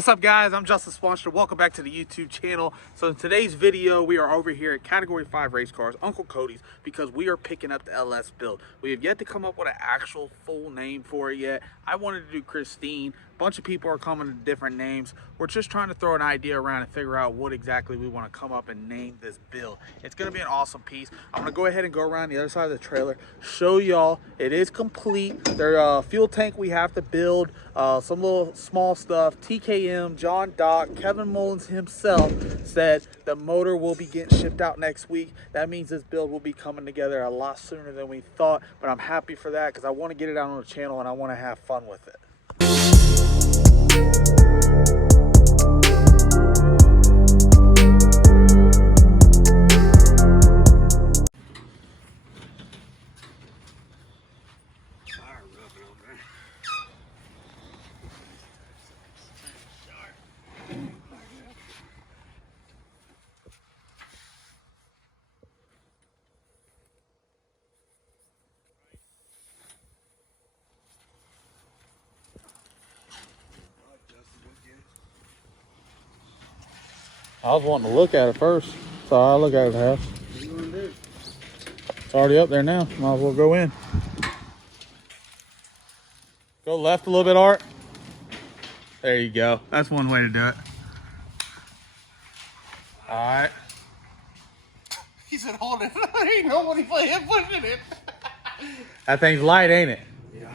What's up, guys? I'm Justin Swanstrom. Welcome back to the YouTube channel. So in today's video, we are over here at Category 5 Race Cars, Uncle Cody's, because we are picking up the LS build. We have yet to come up with an actual full name for it yet. I wanted to do Christine. A bunch of people are coming to different names. We're just trying to throw an idea around and figure out what exactly we want to come up and name this build. It's going to be an awesome piece. I'm going to go ahead and go around the other side of the trailer, show y'all it is complete. Their fuel tank we have to build, some little small stuff. TKM, John Dock, Kevin Mullins himself said the motor will be getting shipped out next week. That means this build will be coming together a lot sooner than we thought, but I'm happy for that because I want to get it out on the channel and I want to have fun with it. I was wanting to look at it first, so I'll look at it half. What are you gonna do? It's already up there now. Might as well go in. Go left a little bit, Art. There you go. That's one way to do it. All right. He said, hold it. Ain't nobody pushing it. That thing's light, ain't it? Yeah.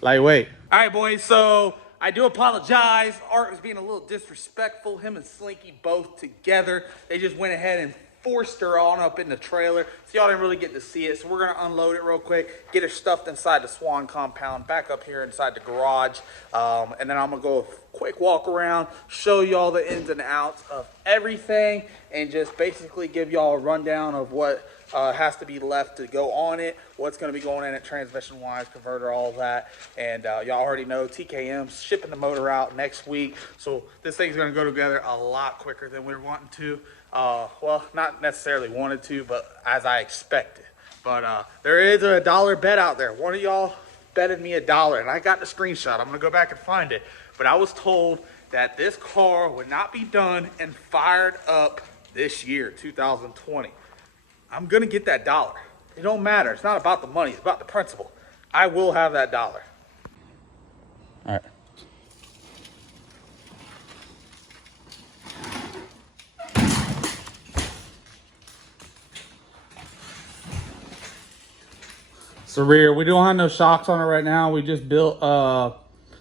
Lightweight. All right, boys. So I do apologize. Art was being a little disrespectful. Him and Slinky both together. They just went ahead and forced her on up in the trailer. So y'all didn't really get to see it. So we're going to unload it real quick, get her stuffed inside the Swan compound, back up here inside the garage. And then I'm going to go a quick walk around, show y'all the ins and outs of everything, and just basically give y'all a rundown of what has to be left to go on it, what's going to be going in it transmission-wise, converter, all that. And y'all already know TKM's shipping the motor out next week. So this thing's going to go together a lot quicker than we were wanting to. Well, not necessarily wanted to, but as I expected. But there is a dollar bet out there. One of y'all betted me $1, and I got the screenshot. I'm going to go back and find it. But I was told that this car would not be done and fired up this year, 2020. I'm going to get that $1. It don't matter. It's not about the money. It's about the principle. I will have that $1. All right. So rear, we don't have no shocks on it right now. We just built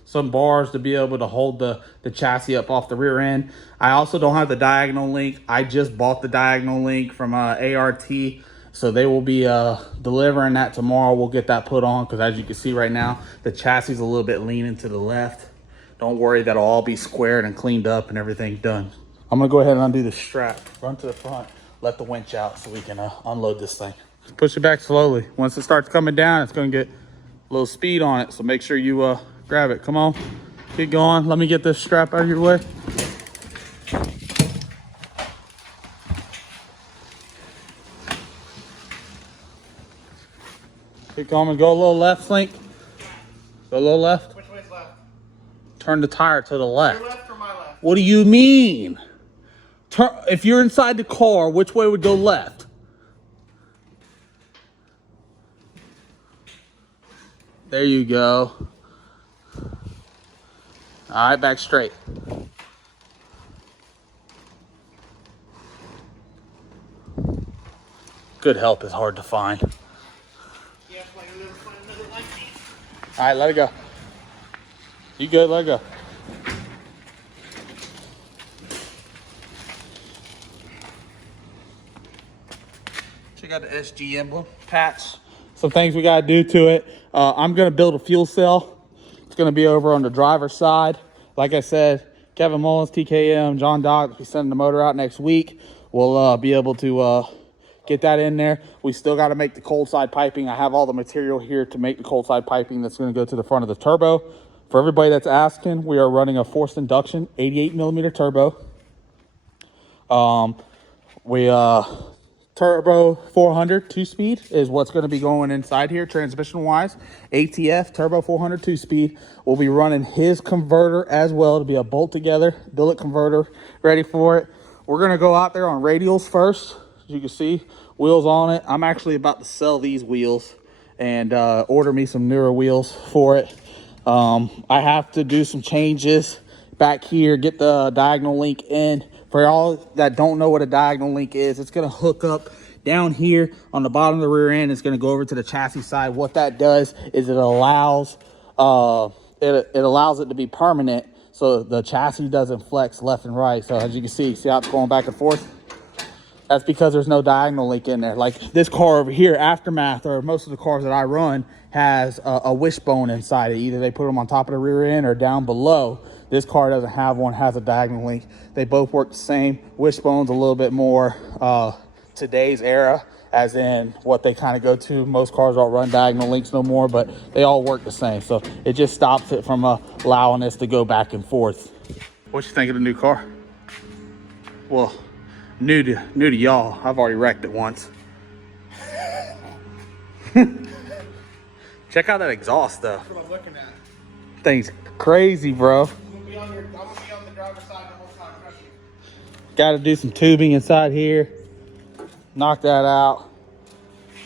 some bars to be able to hold the chassis up off the rear end. I also don't have the diagonal link. I just bought the diagonal link from ART. So they will be delivering that tomorrow. We'll get that put on because as you can see right now, the chassis is a little bit leaning to the left. Don't worry, that'll all be squared and cleaned up and everything done. I'm gonna go ahead and undo the strap, run to the front, let the winch out so we can unload this thing. Push it back slowly. Once it starts coming down, it's gonna get a little speed on it. So make sure you grab it. Come on, keep going. Let me get this strap out of your way. Keep going. Go a little left, Slink. Go a little left. Which way's left? Turn the tire to the left. Your left or my left? What do you mean? Turn. If you're inside the car, which way would go left? There you go. All right, back straight. Good help is hard to find. Yeah, all right, let it go. You good, let it go. Check out the SG emblem, patch. Some things we gotta do to it. I'm gonna build a fuel cell. It's gonna be over on the driver's side. Like I said, Kevin Mullins, TKM, John Dock, we sending the motor out next week. We'll be able to get that in there. We still gotta make the cold side piping. I have all the material here to make the cold side piping that's gonna go to the front of the turbo. For everybody that's asking, we are running a forced induction 88mm turbo. turbo 400 2-speed is what's going to be going inside here transmission wise. ATF turbo 400 2-speed. We'll be running his converter as well to be a bolt together billet converter ready for it. We're going to go out there on radials first. As you can see, wheels on it. I'm actually about to sell these wheels and order me some newer wheels for it. I have to do some changes back here, get the diagonal link in. For all that don't know what a diagonal link is, it's going to hook up down here on the bottom of the rear end. It's going to go over to the chassis side. What that does is it allows it to be permanent, so the chassis doesn't flex left and right. So as you can see how it's going back and forth? That's because there's no diagonal link in there. Like this car over here, Aftermath, or most of the cars that I run, has a wishbone inside it. Either they put them on top of the rear end or down below. This car doesn't have one, has a diagonal link. They both work the same. Wishbone's a little bit more today's era, as in what they kind of go to. Most cars don't run diagonal links no more, but they all work the same. So it just stops it from allowing this to go back and forth. What you think of the new car? Well, new to y'all. I've already wrecked it once. Check out that exhaust though. That's what I'm looking at. Thing's crazy, bro. I'm gonna be on the driver's side the whole time. Trust me. Got to do some tubing inside here. Knock that out.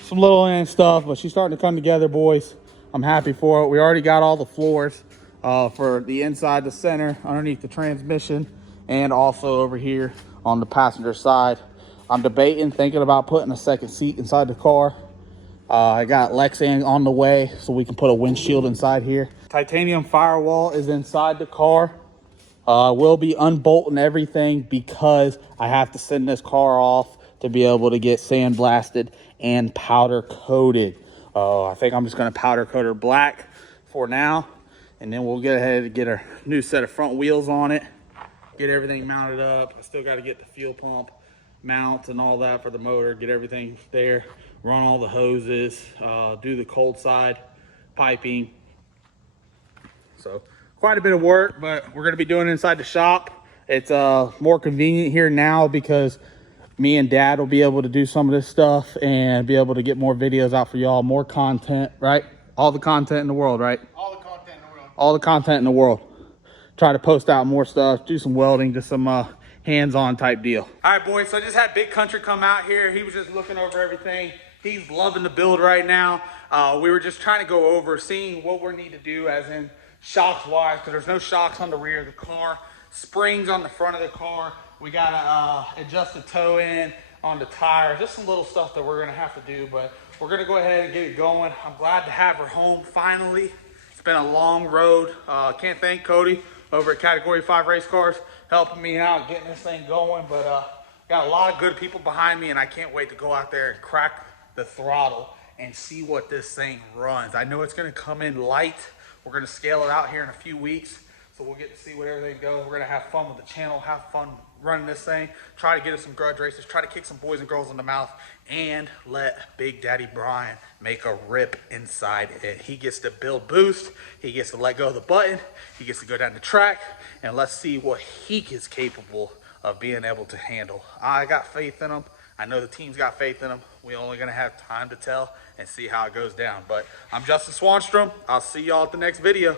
Some little end stuff, but she's starting to come together, boys. I'm happy for it. We already got all the floors for the inside, the center, underneath the transmission, and also over here on the passenger side. I'm thinking about putting a second seat inside the car. I got Lexan on the way, so we can put a windshield inside here. Titanium firewall is inside the car. We'll be unbolting everything because I have to send this car off to be able to get sandblasted and powder coated. I think I'm just going to powder coat her black for now, and then we'll get ahead and get a new set of front wheels on it, get everything mounted up. I still got to get the fuel pump mounts and all that for the motor, get everything there, run all the hoses, do the cold side piping. So quite a bit of work, but we're going to be doing it inside the shop. It's more convenient here now because me and Dad will be able to do some of this stuff and be able to get more videos out for y'all, more content, right? All the content in the world, right? All the content in the world. All the content in the world. Try to post out more stuff, do some welding, just some hands-on type deal. All right, boys, so I just had Big Country come out here. He was just looking over everything. He's loving the build right now. We were just trying to go over, seeing what we need to do as in shocks-wise, because there's no shocks on the rear of the car, springs on the front of the car. We gotta adjust the toe in on the tires, just some little stuff that we're gonna have to do, but we're gonna go ahead and get it going. I'm glad to have her home finally. It's been a long road. Can't thank Cody over at Category 5 Race Cars helping me out, getting this thing going, but got a lot of good people behind me, and I can't wait to go out there and crack the throttle and see what this thing runs. I know it's gonna come in light. We're gonna scale it out here in a few weeks, so we'll get to see what everything goes. We're gonna have fun with the channel, have fun running this thing, try to get us some grudge races, try to kick some boys and girls in the mouth, and let Big Daddy Brian make a rip inside it. He gets to build boost, he gets to let go of the button, he gets to go down the track, and let's see what he is capable of being able to handle. I got faith in him. I know the team's got faith in him. We're only gonna have time to tell and see how it goes down. But I'm Justin Swanstrom. I'll see y'all at the next video.